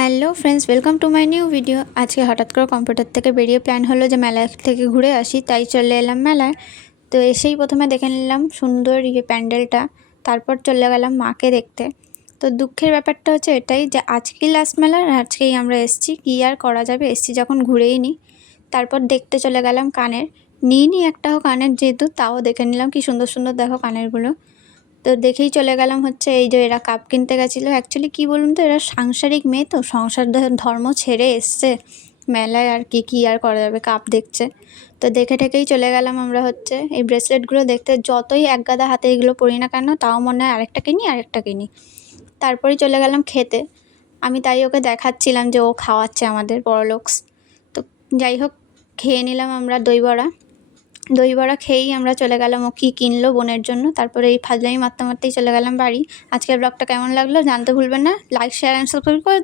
Hello friends, welcome to my new video. আজকে হঠাৎ করে কম্পিউটার থেকে বেরিয়ে প্ল্যান হলো যে মেলা থেকে ঘুরে আসি, তাই চলে এলাম মেলায়। তো এসেই প্রথমে দেখে নিলাম সুন্দর প্যান্ডেলটা, তারপর চলে গেলাম মাকে দেখতে। তো দুঃখের ব্যাপারটা হচ্ছে এটাই যে আজকেই লাস্ট মেলা, আর আজকেই আমরা এসেছি, কী আর করা যাবে, এসেছি যখন ঘুরেই নিই। তারপর দেখতে চলে গেলাম কানের, নিই একটাও কানের, যেহেতু তাও দেখে নিলাম কি সুন্দর সুন্দর দেখো কানেরগুলো। তো দেখেই চলে গেলাম হচ্ছে এই যে এরা কাপ কিনতে গেছিলো। অ্যাকচুয়ালি কী বলুন তো, এরা সাংসারিক মেয়ে, তো সংসার ধর্ম ছেড়ে এসছে মেলায়, আর কী আর করা যাবে, কাপ দেখছে। তো দেখে ঠেকেই চলে গেলাম আমরা হচ্ছে এই ব্রেসলেটগুলো দেখতে। যতই এক গাদা হাতে এগুলো পরি না কেন, তাও মনে হয় আরেকটা কিনি। তারপরেই চলে গেলাম খেতে। আমি তাই ওকে দেখাচ্ছিলাম যে ও খাওয়াচ্ছে আমাদের বড়লোকস। তো যাই হোক, খেয়ে নিলাম আমরা দই বড়া খেয়েই আমরা চলে গেলাম, ও কী কিনলো বোনের জন্য। তারপরে এই ফাজলামি মারতে মারতেই চলে গেলাম বাড়ি। আজকের ব্লগটা কেমন লাগলো জানতে ভুলবেন না, লাইক শেয়ার অ্যান্ড সাবস্ক্রাইব করে